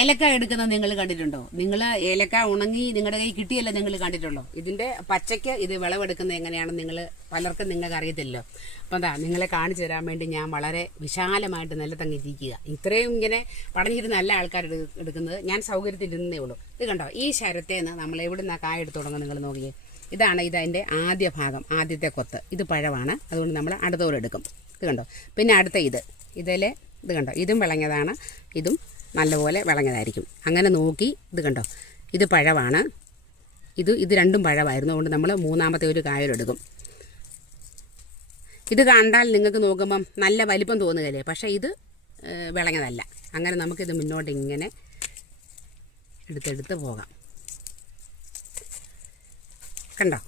ഏലക്ക എടുക്കുന്നത് നിങ്ങൾ കണ്ടിട്ടുണ്ടോ? നിങ്ങൾ ഏലക്ക ഉണങ്ങി നിങ്ങളുടെ കയ്യിൽ കിട്ടിയല്ല നിങ്ങൾ കണ്ടിട്ടുള്ളോ? ഇതിന്റെ പച്ചയ്ക്ക് ഇത് വിളവെടുക്കുന്നത് എങ്ങനെയാണെന്ന് നിങ്ങൾ പലർക്കും നിങ്ങൾക്ക് അറിയത്തില്ലല്ലോ അപ്പം എന്താ നിങ്ങളെ കാണിച്ചു തരാൻ വേണ്ടി ഞാൻ വളരെ വിശാലമായിട്ട് നിലത്തങ്ങ് ഇരിക്കുക. ഇത്രയും ഇങ്ങനെ പടഞ്ഞിരുന്ന നല്ല ആൾക്കാർ എടുക്കുന്നത് ഞാൻ സൗകര്യത്തിലിരുന്നേ ഉള്ളൂ. ഇത് കണ്ടോ? ഈ ശരത്തേന്ന് നമ്മൾ എവിടെ എവിടുന്ന കായ എടുത്തു തുടങ്ങുക നിങ്ങൾ നോക്കിയേ. ഇതാണ് ഇതതിന്റെ ആദ്യ ഭാഗം ആദ്യത്തെ കൊത്ത്. ഇത് പഴമാണ്. അതുകൊണ്ട് നമ്മൾ അടുത്തോടെ എടുക്കും. ഇത് കണ്ടോ? പിന്നെ അടുത്ത ഇത്. ഇതിലെ ഇത് കണ്ടോ? ഇതും വിളഞ്ഞതാണ്. ഇതും നല്ലപോലെ വിളഞ്ഞതായിരിക്കും. അങ്ങനെ നോക്കി ഇത് കണ്ടോ? ഇത് പഴമാണ് ഇത് ഇത് രണ്ടും പഴമായിരുന്നു അതുകൊണ്ട് നമ്മൾ മൂന്നാമത്തെ ഒരു കായലെടുക്കും. ഇത് കണ്ടാൽ നിങ്ങൾക്ക് നോക്കുമ്പം നല്ല വലിപ്പം തോന്നുകയല്ലേ? പക്ഷേ ഇത് വിളഞ്ഞതല്ല. അങ്ങനെ നമുക്കിത് മുന്നോട്ട് ഇങ്ങനെ എടുത്തെടുത്ത് പോകാം. കണ്ടോ?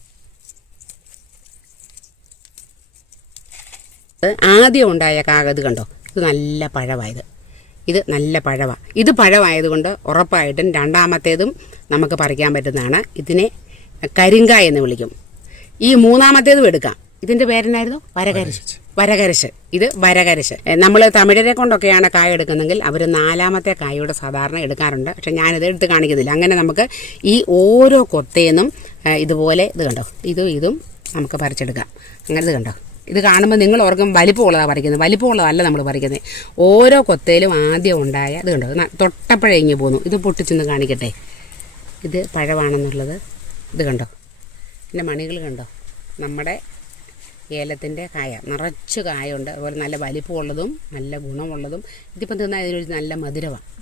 ആദ്യം ഉണ്ടായ കാഗത് കണ്ടോ? ഇത് നല്ല പഴമായത് ഇത് നല്ല പഴമാണ് ഇത് പഴമായതുകൊണ്ട് ഉറപ്പായിട്ടും രണ്ടാമത്തേതും നമുക്ക് പറിക്കാൻ പറ്റുന്നതാണ്. ഇതിനെ കരിങ്ക എന്ന് വിളിക്കും. ഈ മൂന്നാമത്തേതും എടുക്കാം. ഇതിന്റെ പേരെന്നായിരുന്നു? വരകരശ് വരകരിശ് ഇത് വരകരിശ് നമ്മൾ തമിഴരെ കൊണ്ടൊക്കെയാണ് കായ എടുക്കുന്നെങ്കിൽ അവർ നാലാമത്തെ കായയുടെ സാധാരണ എടുക്കാറുണ്ട്. പക്ഷെ ഞാനിത് എടുത്ത് കാണിക്കുന്നില്ല. അങ്ങനെ നമുക്ക് ഈ ഓരോ കൊത്തേന്നും ഇതുപോലെ ഇത് കണ്ടോ? ഇതും ഇതും നമുക്ക് പറിച്ചെടുക്കാം. അങ്ങനെ ഇത് കണ്ടോ? ഇത് കാണുമ്പോൾ നിങ്ങൾ ഓർക്കും വലിപ്പമുള്ളതാണ് പറിക്കുന്നത്. വലിപ്പമുള്ളതല്ല നമ്മൾ പറിക്കുന്നത്. ഓരോ കൊത്തയിലും ആദ്യം ഉണ്ടായ ഇത് കണ്ടോ? തൊട്ടപ്പഴേ ഇങ്ങ് പോന്നു. ഇത് പൊട്ടിച്ചൊന്ന് കാണിക്കട്ടെ. ഇത് പഴമാണെന്നുള്ളത് ഇത് കണ്ടോ? എന്റെ മണികൾ കണ്ടോ? നമ്മുടെ ഏലത്തിന്റെ കായ. നിറച്ച് കായുണ്ട് അതുപോലെ നല്ല വലിപ്പമുള്ളതും നല്ല ഗുണമുള്ളതും. ഇതിപ്പം തിന്നാൽ ഇതിനൊരു നല്ല മധുരമാണ്